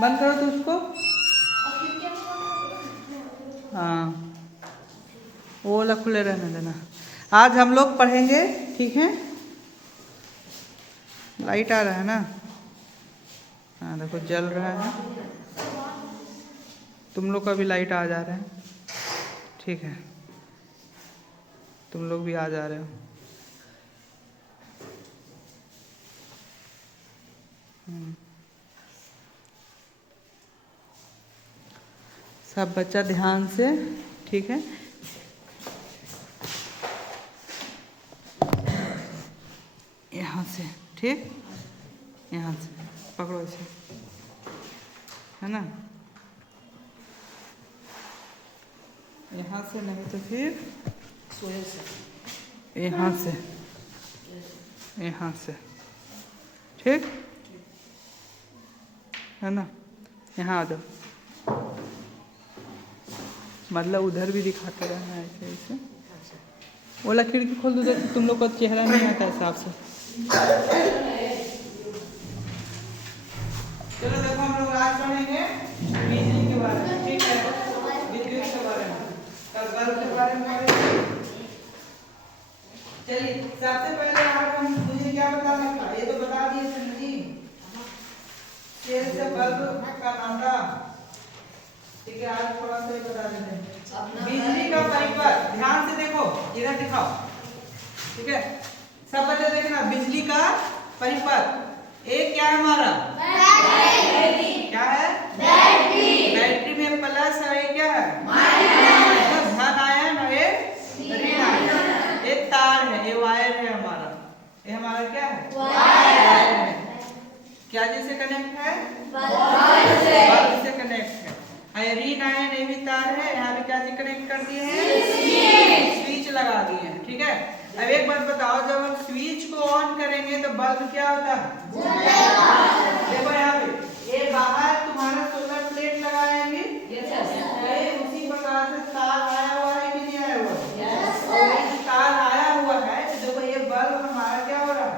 बंद करो तो उसको। हाँ, वो वाला खुले रहने देना। आज हम लोग पढ़ेंगे, ठीक है। लाइट आ रहा है ना? हाँ देखो जल रहा है, तुम लोग का भी लाइट आ जा रहा है, ठीक है। तुम लोग भी आ जा रहे हो। सब बच्चा ध्यान से, ठीक है। यहाँ से, ठीक, यहाँ से पकड़ो इसे, है ना। यहाँ से नहीं तो फिर यहाँ से, यहाँ से, ठीक है ना। यहाँ आ जाओ, मतलब उधर भी दिखाते रहना है ऐसे ऐसे। ओला खिड़की खोल दो, तुम लोग को चेहरा नहीं आता हिसाब से। चलो देखो हम लोग आज पढ़ेंगे बिजली के बारे में, ठीक है, विद्युत के बारे में, कल बल्ब के बारे में पढ़ेंगे। चलिए सबसे पहले आज हम मुझे क्या बताना था, ये तो बता दिए थे जी, तेल से बल्ब का नाता, ठीक है। आज थोड़ा सा बता देते हैं। बिजली का परिपथ, ध्यान से देखो, इधर दिखाओ, ठीक है। सब बच्चे देखना, बिजली का परिपथ एक क्या है हमारा, बैटरी। क्या है, बैटरी। बैटरी में प्लस और एक क्या है, माइनस। धन आयन और एक ऋण आयन। एक तार है, ये वायर है हमारा, ये हमारा क्या है, वायर है। क्या जैसे कनेक्ट है, बल्ब से कनेक्ट है। ऋण आयन ये भी तार है, यहाँ पे क्या से कनेक्ट कर दिए हैं, स्विच लगा दिए हैं, ठीक है। अब एक बात बताओ, जब हम स्विच को ऑन करेंगे तो बल्ब क्या होता है, देखो यहाँ पे ये बाहर तुम्हारा सोलर प्लेट लगाएंगे, उसी प्रकार से तार आया हुआ है कि नहीं आया हुआ है, और तार आया हुआ है तो देखो ये बल्ब हमारा क्या हो रहा है,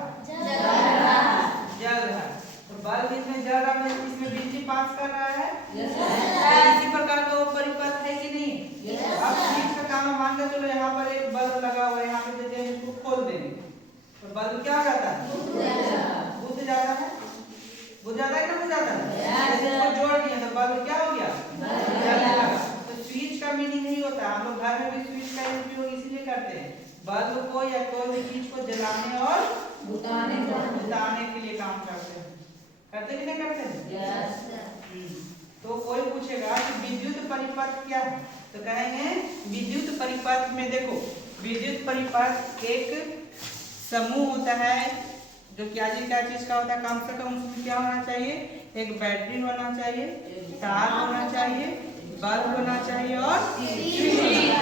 जल रहा है। तो बल्ब इसमें जल रहा है, इसमें बिजली पास कर रहा है, इसी प्रकार का वो परिपथ है कि नहीं। अब स्विच का काम मान के चलो, यहाँ पर एक बल्ब लगा हुआ है, यहाँ पे देते हैं, इसको खोल देंगे तो बल्ब क्या हो जाता है, बुझ जाता है, बुझ जाता है, बुझ जाता है। इसको जोड़ दिया तो बल्ब क्या हो गया, जलने लगा। तो स्विच का मीनिंग नहीं होता, हम लोग घर में भी स्विच का उपयोग इसलिए करते हैं, बल्ब को या कोई भी चीज को जलाने और बुझाने के लिए काम करते हैं, करते कि नहीं करते। तो कोई पूछेगा कि विद्युत परिपथ क्या है, तो कहेंगे विद्युत परिपथ में देखो, विद्युत परिपथ एक समूह होता है जो क्या चीज का होता है, कम से कम उसमें क्या होना चाहिए, एक बैटरी होना चाहिए, तार होना चाहिए, बल्ब होना चाहिए और स्विच होना चाहिए।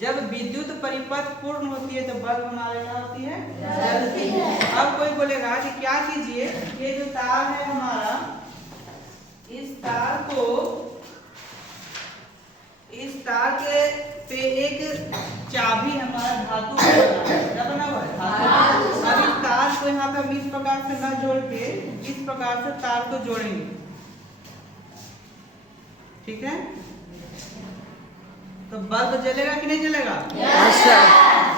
जब विद्युत परिपथ पूर्ण होती है तो बल्ब हमारे क्या होती है, जलती है। अब कोई बोलेगा कि क्या कीजिए, ये जो तार है हमारा, इस तार के पे एक चाबी हमारा धातु का बना है, क्या बना हुआ है, धातु। अब इस तार को यहाँ पे हम इस प्रकार से न जोड़ के इस प्रकार से तार को जोड़ेंगे, ठीक है। तो बल्ब जलेगा कि नहीं जलेगा,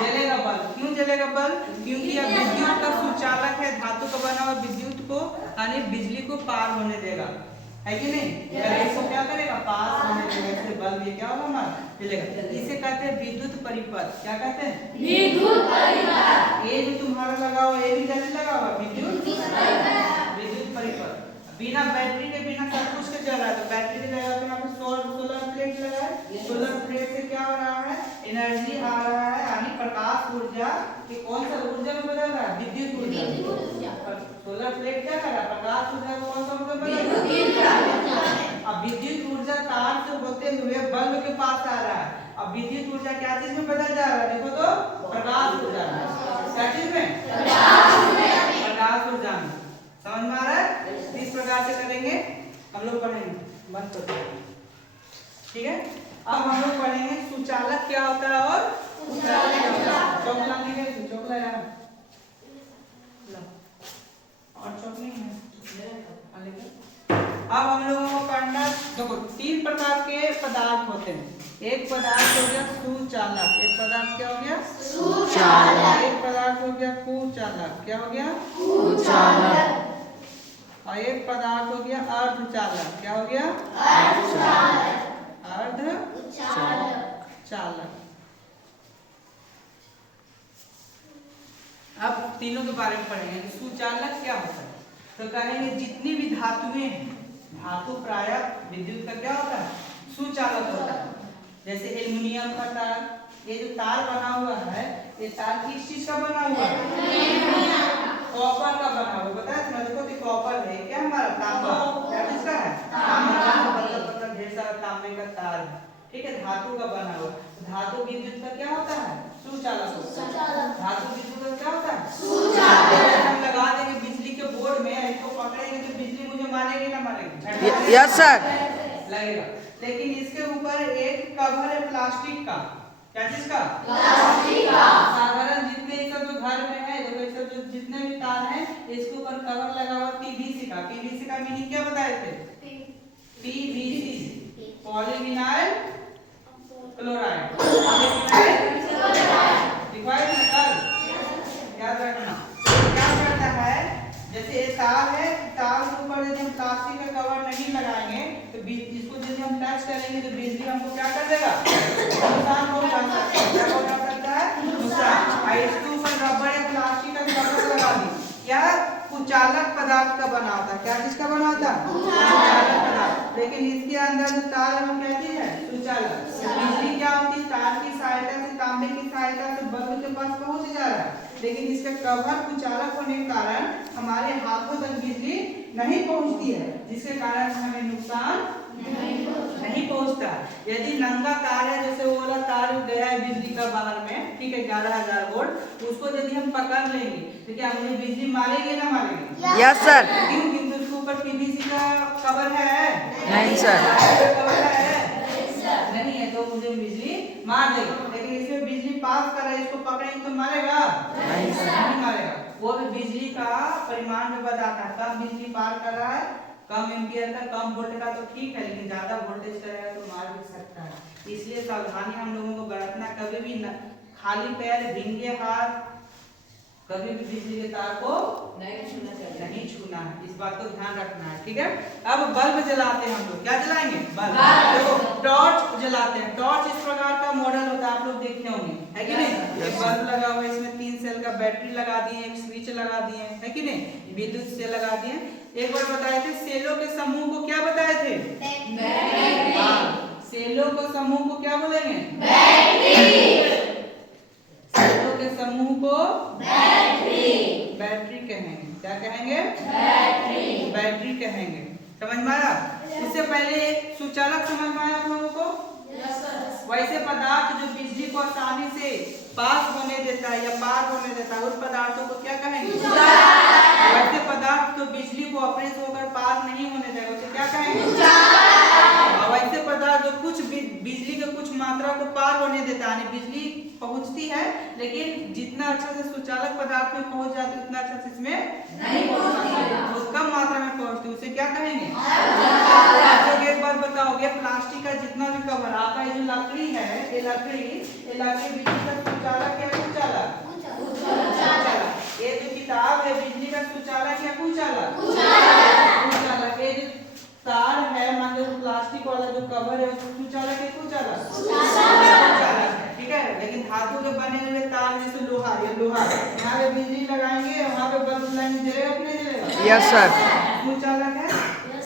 जलेगा बल्ब। क्यों जलेगा बल्ब, क्योंकि यह विद्युत का सुचालक है, धातु का बना हुआ विद्युत को यानी बिजली को पार होने देगा, है कि नहीं। इसको क्या करेगा, पास होने देगा, इससे बल्ब ये क्या होगा हमारा, जलेगा। इसे कहते हैं विद्युत परिपथ। क्या कहते हैं, विद्युत परिपथ। ये जो तुम्हारा लगा हुआ ये भी जलने लगा हुआ, विद्युत परिपथ। बिना बैटरी के बिना सब कुछ के चल रहा है, तो बैटरी की जगह पे यहाँ पे सोलर प्लेट लगा है, सोलर प्लेट से क्या हो रहा है, एनर्जी आ रहा है, यानी प्रकाश ऊर्जा कि कौन सा ऊर्जा में बदल रहा है, विद्युत ऊर्जा। सोलर प्लेट क्या कर रहा है, प्रकाश ऊर्जा को कौन सा ऊर्जा बदल रहा है। अब विद्युत ऊर्जा तार से होते हुए बल्ब के पास आ रहा है, अब विद्युत ऊर्जा क्या चीज में बदल जा रहा है, देखो तो प्रकाश ऊर्जा में, क्या चीज में, प्रकाश ऊर्जा में। समझ में आ रहा है। इस प्रकार से करेंगे हम लोग, पढ़ेंगे बंद करते हैं, ठीक है। अब हम लोग पढ़ेंगे सुचालक क्या होता है और चौक लाने के, चौक लाया और चौक नहीं है, अब हम लोगों को पढ़ना, देखो 3 प्रकार के पदार्थ होते हैं। एक पदार्थ हो गया सुचालक, एक पदार्थ क्या हो गया सुचालक, एक पदार्थ हो गया कुचालक, क्या हो गया कुचालक, और एक पदार्थ हो गया अर्धचालक, क्या हो गया अर्धचालक। अब तीनों के बारे में पढ़ेंगे। सुचालक क्या होता है, तो कहेंगे जितनी भी धातुएं हैं, धातु प्रायः विद्युत का क्या होता है सुचालक होता है। जैसे एल्युमिनियम का तार, ये जो तार बना हुआ है, ये तार किस चीज का बना हुआ है, कॉपर का बना हुआ, पता है तुम्हें? देखो कॉपर है, क्या हमारा तांबा, क्या किसका है तांबा, मतलब ढेर सारा तांबे का तार है, ठीक है, धातु का बना हुआ। धातु विद्युत का क्या होता है सुचालक होता है। धातु विद्युत का क्या होता है सुचालक। हम लगा देंगे बिजली के बोर्ड में, इसको पकड़ेंगे तो बिजली मुझे मारेगी ना मारेगी? यस सर लगेगा। लेकिन इसके ऊपर एक कवर है प्लास्टिक का, क्या चीज का प्लास्टिक का। साधारण जितने सब जो घर में है, देखो सब जो जितने भी तार हैं, इसके ऊपर कवर लगा हुआ पीवीसी का। पीवीसी का मीनिंग क्या बताए थे? पीवीसी, पॉलीविनाइल क्लोराइड, दिखाई ना कल, याद रखना। क्या करता है, जैसे ये तार है, तार के ऊपर यदि हम प्लास्टिक का कवर नहीं लगाएंगे तो इसको यदि हम टच करेंगे तो बिजली हमको क्या कर देगा, नुकसान पहुंचा सकता है, नुकसान। इसके ऊपर रबर या प्लास्टिक का कवर लगा दी, क्या कुचालक पदार्थ का बना होता, क्या किसका बना होता कुचालक पदार्थ। लेकिन इसके अंदर जो तार है वो क्या चीज है सुचालक। बिजली क्या होती है, तार की सहायता से, तांबे की सहायता से बल्ब के पास पहुंच जा रहा है, लेकिन इसका कवर कुचालक होने के कारण हमारे हाथों तक बिजली नहीं पहुंचती है, जिसके कारण हमें नुकसान नहीं पहुंचता। यदि नंगा तार है, जैसे वो वाला तार गया है बिजली का बाहर में, ठीक है 11,000 वोल्ट, उसको यदि हम पकड़ लेंगे तो क्या हमें बिजली मारेगी ना मारेगी? Yes sir. क्यों? क्योंकि उसके ऊपर पीवीसी का कवर है नहीं सर, कवर है नहीं है, तो मुझे बिजली मार देगा। लेकिन इसमें बिजली पास कर रहा है, इसको पकड़ेंगे तो मारेगा नहीं मारेगा। वो भी बिजली का परिमाण में बताता है, कम बिजली पार कर रहा है, कम एम्पियर का, कम वोल्ट का तो ठीक है, लेकिन ज्यादा वोल्टेज का है तो मार भी सकता है। इसलिए सावधानी हम लोगों को बरतना, कभी भी खाली पैर भींगे हाथ कभी भी बिजली के तार को नहीं छूना है, इस बात को ध्यान रखना है, ठीक है। अब बल्ब जलाते हैं हम लोग, क्या जलाएंगे बल्ब। देखो टॉर्च जलाते हैं, टॉर्च इस प्रकार का मॉडल होता है, आप लोग देखे होंगे, है कि नहीं। एक बल्ब लगा हुआ है, इसमें 3 सेल का बैटरी लगा दिए, एक स्विच लगा दिए, है कि नहीं, विद्युत से लगा दिए। एक बार बताए थे सेलों के समूह को, क्या बताए थे सेलों को समूह को क्या बोलेंगे सेलों के समूह को बैटरी कहेंगे, क्या कहेंगे बैटरी कहेंगे। समझ में आया? इससे पहले एक सुचालक समझ में आया आप लोगों को? वैसे पदार्थ जो बिजली को आसानी से पास होने देता है या पार होने देता है, उस पदार्थों को क्या कहेंगे वैसे पदार्थ जो बिजली को अपने से होकर पार नहीं होने देगा, उसे क्या कहेंगे वैसे पदार्थ जो कुछ बिजली के कुछ मात्रा को पार होने देता है, बिजली पहुंचती है लेकिन जितना अच्छा से सुचालक पदार्थ में पहुंच जाती है उतना अच्छा से इसमें नहीं पहुंच पाती, तो कम मात्रा में पहुंचती है, उसे क्या कहेंगे एक बार बताओगे, प्लास्टिक का जितना भी कवर आता है, जो लकड़ी है, ये लकड़ी बिजली का सुचालक है कुचालक, ये जो किताब है बिजली का सुचालक या कुचालक, ये जो तार है, मान लो प्लास्टिक वाला जो कवर है उसको सुचालक है कुचालक, ठीक है। लेकिन धातु के बने हुए तार जैसे लोहा, ये लोहा, यहाँ पे बिजली लगाएंगे, वहाँ पे बल्ब लाइन जलेगा कि नहीं जलेगा? Yes sir. सुचालक है,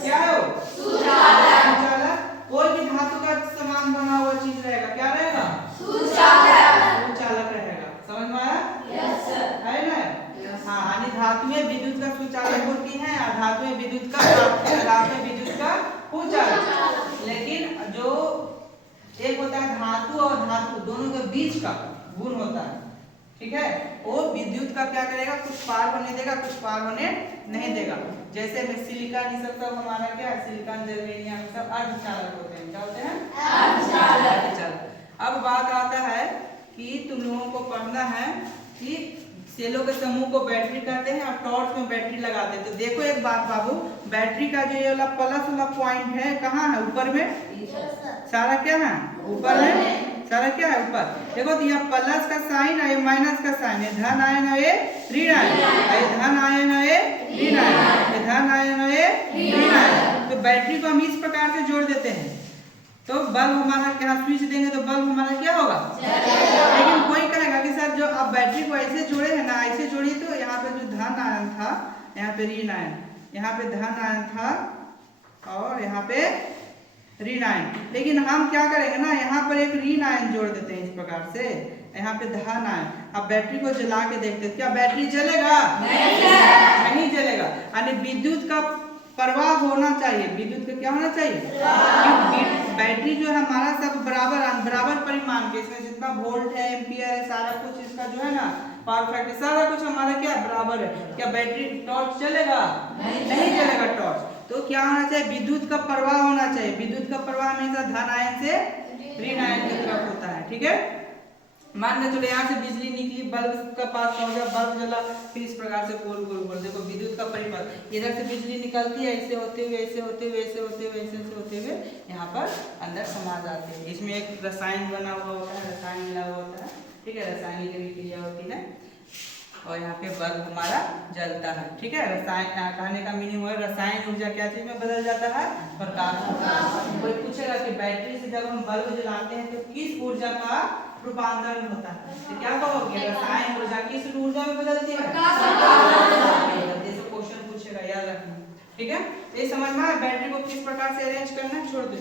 क्या है वो सुचालक। कोई भी धातु का सामान बना हुआ चीज रहेगा, क्या रहेगा सुचालक रहेगा। समझ में आया? यस सर, है ना? हाँ, यानी धातुएं विद्युत का सुचालक होती हैं और धातुएं विद्युत का कुचालक। लेकिन जो एक होता है धातु और धातु दोनों के बीच का गुण होता है, ठीक है, वो विद्युत का क्या करेगा, कुछ पार होने देगा, कुछ पार होने नहीं देगा। जैसे में सिलिकॉन, ये सब हमारा क्या है, सिलिकॉन, जर्मेनियम, सब अर्धचालक होते हैं, क्या होते हैं अर्धचालक। अब बात आता है कि तुम लोगों को पढ़ना है कि सेलों के समूह को बैटरी कहते हैं और टॉर्च में बैटरी लगाते हैं। तो देखो एक बात बाबू, बैटरी का जो ये वाला प्लस वाला पॉइंट है कहाँ है? ऊपर में। सारा क्या है? ऊपर है। सारा क्या है? ऊपर। देखो तो यह प्लस का साइन है, ये माइनस का साइन है, धन आयन है, ये ऋण आयन है, ये धन आयन है, ये ऋण आयन है, ये धन आयन है, ये ऋण आयन। तो बैटरी को हम इस प्रकार से जोड़ देते हैं, तो बल्ब हमारा क्या, स्विच देंगे तो बल्ब हमारा क्या होगा? लेकिन कोई कहेगा कि सर जो आप बैटरी को ऐसे जोड़े हैं ना, ऐसे जोड़िए तो यहाँ पे जो धन आयन था, यहाँ पे ऋण आयन, यहाँ पे धन आयन था और यहाँ पे ऋण आयन। लेकिन हम क्या करेंगे ना, यहाँ पर एक ऋण आयन जोड़ देते हैं इस प्रकार से, यहाँ पे धन आयन। अब बैटरी को जला के देखते हैं, क्या बैटरी जलेगा? नहीं जलेगा। यानी विद्युत का प्रवाह होना चाहिए, विद्युत का क्या होना चाहिए? बैटरी जो है हमारा सब बराबर परिमाण के, इसमें जितना वोल्ट है, एम्पियर है, सारा कुछ इसका जो है ना पावर फैक्टर, सारा कुछ हमारा क्या बराबर है। क्या बैटरी टॉर्च चलेगा? नहीं चलेगा टॉर्च। तो क्या होना चाहिए? विद्युत का प्रवाह होना चाहिए। विद्युत का प्रवाह हमेशा धन आयन से ऋण आयन की तरफ होता है, ठीक है। मान लो चलो यहाँ से बिजली निकली, बल्ब का पास पहुंचा, बल्ब जला, फिर इस प्रकार से गोल गोल गोल, देखो विद्युत का परिपथ, इधर से बिजली निकलती है, ऐसे होते हुए, ऐसे होते हुए, ऐसे होते हुए, ऐसे होते हुए यहाँ पर अंदर समा जाती है। इसमें एक रसायन बना हुआ होता है, रसायन मिला हुआ होता है, ठीक है, रासायनिक क्रिया होती है और यहाँ पे बल्ब हमारा जलता है, ठीक है। रसायन कहने का मीनिंग है रसायन ऊर्जा क्या चीज में बदल जाता है? प्रकाश। कोई पूछेगा कि बैटरी से जब हम बल्ब जलाते हैं तो किस ऊर्जा का रूपांतरण होता है, तो क्या कहोगे? रसायन ऊर्जा किस ऊर्जा में बदलती है? जैसे क्वेश्चन पूछेगा, याद रखना, ठीक है। ये समझ में बैटरी को किस प्रकार से अरेंज करना है, छोड़ दो।